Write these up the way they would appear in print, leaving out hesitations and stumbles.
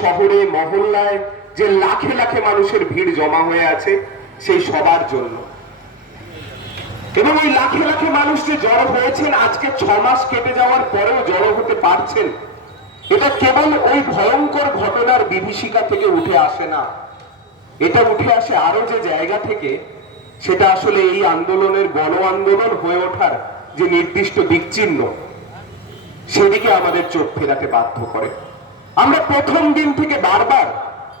শহরে মহল্লায় যে লাখে লাখে মানুষের ভিড় জমা হয়ে আছে সেই সবার জন্য। এবং এই লাখে লাখে মানুষ যে জড়ো হয়েছেন, আজকে 6 মাস কেটে যাওয়ার পরেও জড়ো হতে পারছেন, এটা কেবল ওই ভয়ঙ্কর ঘটনার বিভীষিকা থেকে উঠে আসে না, এটা উঠে আসে আরো যে জায়গা থেকে, সেটা আসলে এই আন্দোলনের গণ আন্দোলন হয়ে ওঠার যে নির্দিষ্ট দিকচিহ্ন, সেদিকে আমাদের চোখ ফেরাতে বাধ্য করে। আমরা প্রথম দিন থেকে বারবার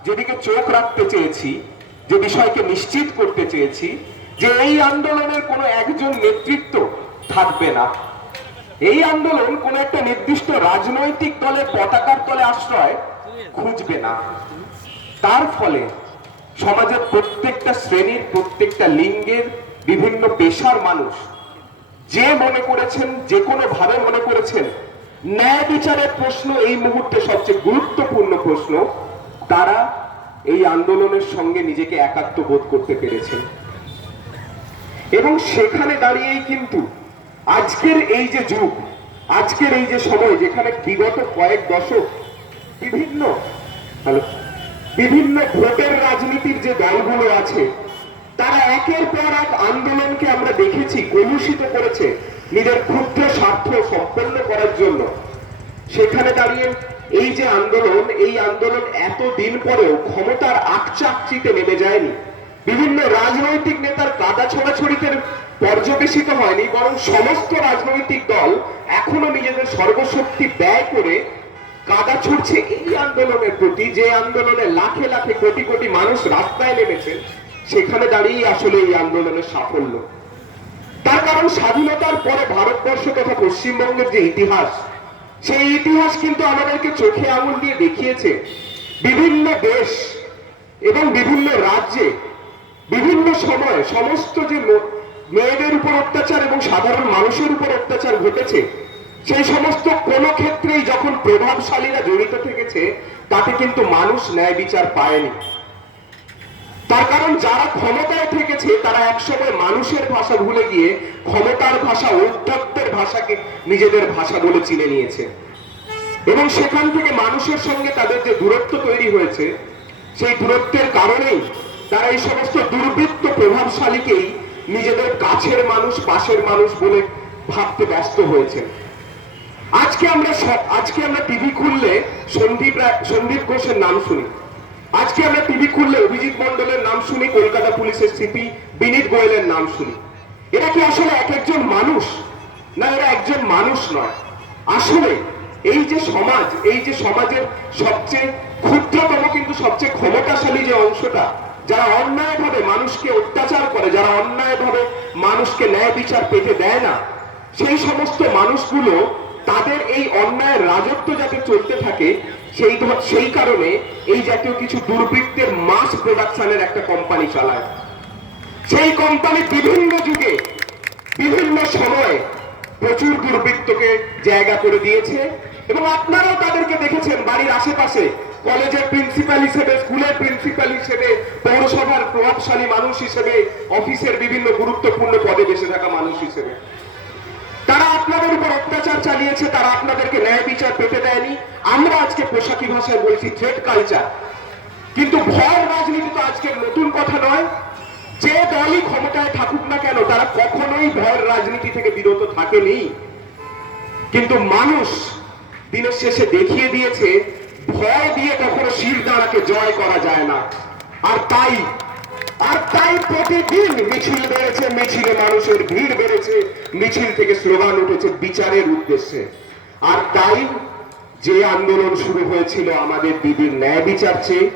যেদিকে চোখ রাখতে চেয়েছি, যে বিষয়কে নিশ্চিত করতে চেয়েছি যে এই আন্দোলনের কোনো একজন নেতৃত্ব থাকবে না, এই আন্দোলন কোন একটা নির্দিষ্ট রাজনৈতিক দলের পতাকার তলে আশ্রয় খুঁজবে না। তার ফলে সমাজের প্রত্যেকটা শ্রেণীর, প্রত্যেকটা লিঙ্গের, বিভিন্ন পেশার মানুষ যে মনে করেছেন, যে কোনো ভাবে মনে করেছেন ন্যায় বিচারের প্রশ্ন এই মুহূর্তে সবচেয়ে গুরুত্বপূর্ণ প্রশ্ন, তারা এই আন্দোলনের সঙ্গে নিজেকে একাত্ম বোধ করতে পেরেছেন। এবং সেখানে দাঁড়িয়েই কিন্তু আজকের এই যে যুগ, আজকের এই যে সময়, যেখানে বিগত কয়েক দশক বিভিন্ন ভোটের রাজনীতির যে দলগুলো আছে, তারা একের পর এক আন্দোলনকে আমরা দেখেছি কলুষিত করেছে নিজের ক্ষুদ্র স্বার্থ সম্পন্ন করার জন্য। সেখানে দাঁড়িয়ে এই যে আন্দোলন, এই আন্দোলন এতদিন পরেও ক্ষমতার আকচাকচিতে নেমে যায়নি, বিভিন্ন রাজনৈতিক নেতার কাদা ছোড়াছড়িতে পর্যবেসিত হয়নি, বরং সমস্ত রাজনৈতিক দল এখনো নিজেদের সর্বশক্তি ব্যয় করে কাদা ছুটছে এই আন্দোলনের প্রতি, যে আন্দোলনে লাখে লাখে কোটি কোটি মানুষ রাস্তায় নেমেছেন। সেখানে দাঁড়িয়ে আসলে এই আন্দোলনের সাফল্য। তার কারণ স্বাধীনতার পরে ভারতবর্ষ তথা পশ্চিমবঙ্গের যে ইতিহাস, সেই ইতিহাস কিন্তু আমাদেরকে চোখে আঙুল দিয়ে দেখিয়েছে বিভিন্ন দেশ এবং বিভিন্ন রাজ্যে বিভিন্ন সময় সমস্ত যে মেয়েদের উপর অত্যাচার এবং সাধারণ মানুষের উপর অত্যাচার ঘটেছে, সেই সমস্ত কোন ক্ষেত্রেই যখন প্রভাবশালীরা জড়িত থেকেছে, তাতে কিন্তু মানুষ ন্যায় বিচার পায়নি। তার কারণ যারা ক্ষমতায় থেকেছে তারা একসময় মানুষের ভাষা ভুলে গিয়ে ক্ষমতার ভাষা, ঔদ্ধত্যের ভাষাকে নিজেদের ভাষা বলে চিনে নিয়েছে। এবং সেখান থেকে মানুষের সঙ্গে তাদের যে দূরত্ব তৈরি হয়েছে, সেই দূরত্বের কারণেই তারা এই সমস্ত দুর্বৃত্ত প্রভাবশালীকেই নিজেদের কাছের মানুষ, পাশের মানুষ বলে ভাবতে ব্যস্ত হয়েছে। আজকে আমরা টিভি খুললে সন্দীপ ঘোষের নাম শুনি, আজকে আমরা টিভি খুললে অভিজিৎ মন্ডলের নাম শুনি, কলকাতা পুলিশের সিপি বিনীত গোয়েলের নাম শুনি। এরা কি আসলে এক একজন মানুষ? না, এরা একজন মানুষ নয়। আসলে এই যে সমাজ, এই যে সমাজের সবচেয়ে ক্ষুদ্রতম কিন্তু সবচেয়ে ক্ষমতাশালী যে অংশটা, যারা অন্যায়ভাবে মানুষকে অত্যাচার করে, যারা অন্যায়ভাবে মানুষকে ন্যায় বিচার পেতে দেয় না, সেই সমস্ত মানুষগুলো তাদের এই অন্যায়ের রাজত্ব যাতে চলতে থাকে, সেই কারণে এই জাতীয় কিছু দুর্বৃত্তের মাস প্রোডাকশনের একটা কোম্পানি চালায়। সেই কোম্পানি বিভিন্ন যুগে বিভিন্ন সময়ে প্রচুর দুর্বৃত্তকে জায়গা করে দিয়েছে। এবং আপনারাও তাদেরকে দেখেছেন বাড়ির আশেপাশে, কলেজের প্রিন্সিপাল হিসেবে, স্কুলের প্রিন্সিপাল হিসেবে, পৌরসভার প্রভাবশালী মানুষ হিসেবে, অফিসের বিভিন্ন গুরুত্বপূর্ণ পদে বসে থাকা মানুষ হিসেবে তারা আপনাদের উপর অত্যাচার চালিয়েছে, তারা আপনাদেরকে ন্যায় বিচার পেতে দেয়নি। আমরা আজকে পোশাকি ভাষায় বলছি থ্রেট কালচার। কিন্তু ভয়ের রাজনীতি তো আজকের নতুন কথা নয়। যে দলই ক্ষমতায় থাকুক না কেন, তারা কখনোই ভয়ের রাজনীতি থেকে বিরত থাকেনি। কিন্তু মানুষ দিনের শেষে দেখিয়ে দিয়েছে ভয় দিয়ে কখনো শিরদাঁড়াকে জয় করা যায় না। আর তাই প্রতিদিন মিছিল বেড়েছে, মিছিলে মানুষের ভিড় বেড়েছে, মিছিল থেকে স্লোগান উঠেছে বিচারের উদ্দেশ্যে। আর তাই যে আন্দোলন শুরু হয়েছিল আমাদের দিদির ন্যায় বিচার চেয়ে,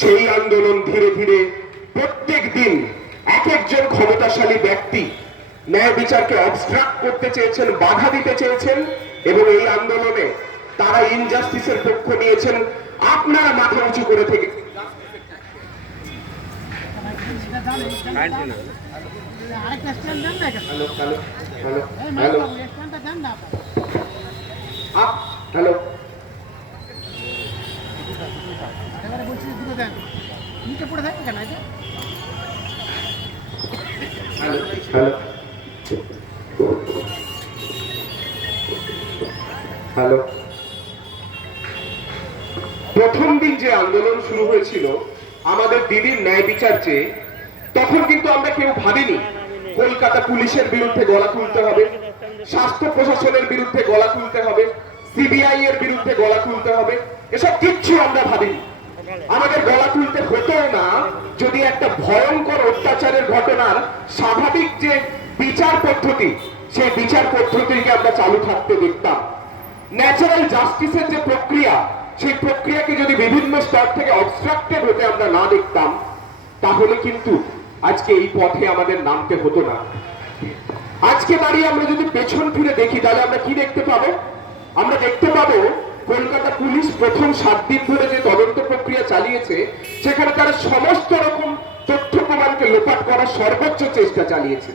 সেই আন্দোলন ধীরে ধীরে প্রত্যেক দিন এক একজন ক্ষমতাশালী ব্যক্তি ন্যায় বিচারকে অবস্ট্রাক্ট করতে চেয়েছেন, বাধা দিতে চেয়েছেন। এবং এই আন্দোলনে তারা ইনজাস্টিসের পক্ষ নিয়েছেন। আপনারা মাথা উঁচু করে থেকে হ্যালো প্রথম দিন যে আন্দোলন শুরু হয়েছিল আমাদের দিদির ন্যায় বিচার চেয়ে, তখন কিন্তু আমরা কেউ ভাবিনি কলকাতা পুলিশের বিরুদ্ধে গলা তুলতে হবে, স্বাস্থ্য প্রশাসনের বিরুদ্ধে গলা তুলতে হবে, সিবিআই এর বিরুদ্ধে গলা তুলতে হবে, এসব কিচ্ছু আমরা ভাবিনি। আমাদের গলা তুলতে হতো না যদি একটা ভয়ঙ্কর অত্যাচারের ঘটনার স্বাভাবিক যে বিচার পদ্ধতি, সেই বিচার পদ্ধতিকে আমরা চালু থাকতে দেখতাম। ন্যাচারাল জাস্টিসের যে প্রক্রিয়া, সেই প্রক্রিয়াকে যদি বিভিন্ন স্তর থেকে অবস্ট্রাক্টেড হতে আমরা না দেখতাম, তাহলে কিন্তু আজকে এই পথে আমাদের নামতে হতো না। আজকে দাঁড়িয়ে আমরা যদি পেছন ফিরে দেখি, তাহলে আমরা কি দেখতে পাবো? আমরা দেখতে পাবো কলকাতা পুলিশ প্রথম 7 দিন ধরে যে তদন্ত প্রক্রিয়া চালিয়েছে, সেখানে তারা সমস্ত রকম তথ্য প্রমাণকে লোপাট করার সর্বোচ্চ চেষ্টা চালিয়েছে।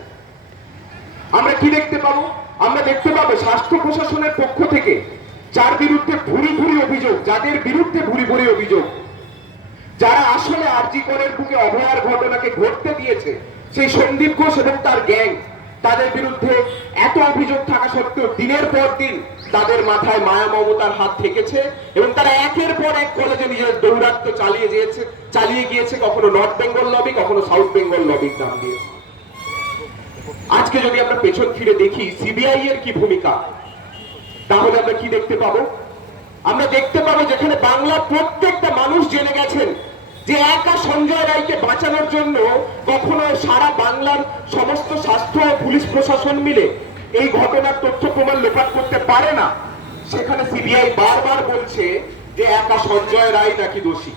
আমরা কি দেখতে পাবো? আমরা দেখতে পাবো স্বাস্থ্য প্রশাসনের পক্ষ থেকে যার বিরুদ্ধে ভুরি ভুরি অভিযোগ, যাদের বিরুদ্ধে ভুরি ভুরি অভিযোগ, যারা আসলে আরজি করের বুকে অভয়ার ঘটনাকে ঘটতে দিয়েছে, সেই সন্দীপ ঘোষ এবং তার গ্যাং, তাদের বিরুদ্ধে এত অভিযোগ থাকা সত্ত্বেও দিনের পর দিন তাদের মাথায় মায়া মমতার হাত থেকেছে এবং তারা একের পর এক কলেজে নিজের দৌরাত্ম্য চালিয়ে গিয়েছে, কখনো নর্থ বেঙ্গল লবি, কখনো সাউথ বেঙ্গল লবির নাম দিয়ে। আজকে যদি আমরা পেছন ফিরে দেখি সিবিআই এর কি ভূমিকা, তাহলে আমরা কি দেখতে পাবো? আমরা দেখতে পাবো যেখানে বাংলার প্রত্যেকটা মানুষ জেনে গেছেন যে একা সঞ্জয় রায়কে বাঁচানোর জন্য কখনো সারা বাংলার সমস্ত স্বাস্থ্য ও পুলিশ প্রশাসন মিলে এই ঘটনার তথ্য প্রমাণ লোপাট করতে পারে না। সেখানে সিবিআই বারবার বলছে যে একা সঞ্জয় রায় নাকি দোষী।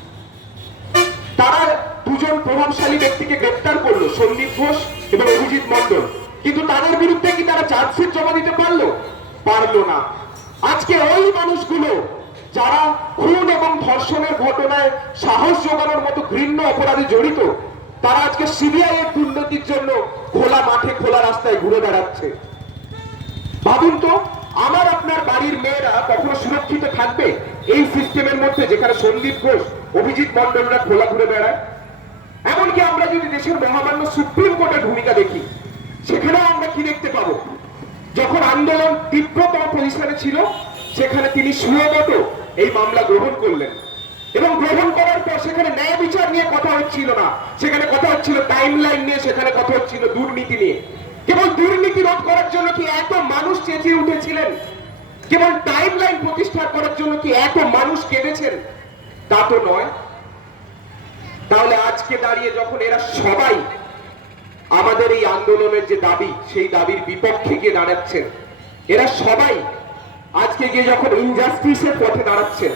তারা দুজন প্রভাবশালী ব্যক্তিকে গ্রেফতার করলো, সন্দীপ ঘোষ এবং অভিজিৎ মন্ডল, কিন্তু তাদের বিরুদ্ধে কি তারা চার্জশিট জমা দিতে পারলো না। আজকে ওই মানুষগুলো যারা খুন এবং ধর্ষণের ঘটনায় সাহস জোগানোর মতো ঘৃণ্য অপরাধে জড়িত, তারা আজকে সিবিআই এর দুর্নীতির জন্য খোলা মাঠে খোলা রাস্তায় ঘুরে বেড়াচ্ছে। ভাবুন তো, আমার আপনার বাড়ির মেয়েরা কখনো সুরক্ষিত থাকবে এই সিস্টেমের মধ্যে যেখানে সন্দীপ ঘোষ, অভিজিৎ মন্ডলরা খোলা ঘুরে বেড়ায়? এমনকি আমরা যদি দেশের মহামান্য সুপ্রিম কোর্টের ভূমিকা দেখি, সেখানেও আমরা কি দেখতে পাবো? যখন আন্দোলন তীব্রতম পজিশনে ছিল, সেখানে তিনি সুমত এই মামলা গ্রহণ করলেন এবং গ্রহণ করার পর সেখানে ন্যায় বিচার নিয়ে কথা হচ্ছিল না, সেখানে কথা হচ্ছিল টাইম লাইন নিয়ে, সেখানে কথা হচ্ছিল দুর্নীতি নিয়ে। কেবল দুর্নীতি রোধ করার জন্য কি এত মানুষ চেঁচিয়ে উঠেছিলেন? কেবল টাইম লাইন প্রতিষ্ঠা করার জন্য কি এত মানুষ কেঁদেছেন? তা তো নয়। তাহলে আজকে দাঁড়িয়ে যখন এরা সবাই আমাদের এই আন্দোলনের যে দাবি, সেই দাবির বিপক্ষে গিয়ে দাঁড়াচ্ছেন, এরা সবাই আজকে গিয়ে যখন ইনজাস্টিসের পথে দাঁড়াচ্ছেন,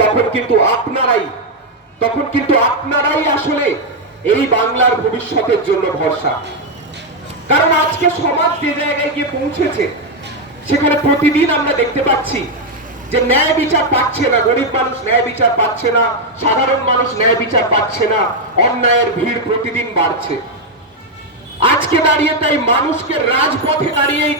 তখন কিন্তু আপনারাই আসলে এই বাংলার ভবিষ্যতের জন্য ভরসা। কারণ আজকে সমাজ যে জায়গায় গিয়ে পৌঁছেছে, সেখানে প্রতিদিন আমরা দেখতে পাচ্ছি যে ন্যায় বিচার পাচ্ছে না, গরিব মানুষ ন্যায় বিচার পাচ্ছে না, সাধারণ মানুষ ন্যায় বিচার পাচ্ছে না, অন্যায়ের ভিড় প্রতিদিন বাড়ছে। আজকে দাঁড়িয়ে তাই মানুষকে রাজপথে দাঁড়িয়েই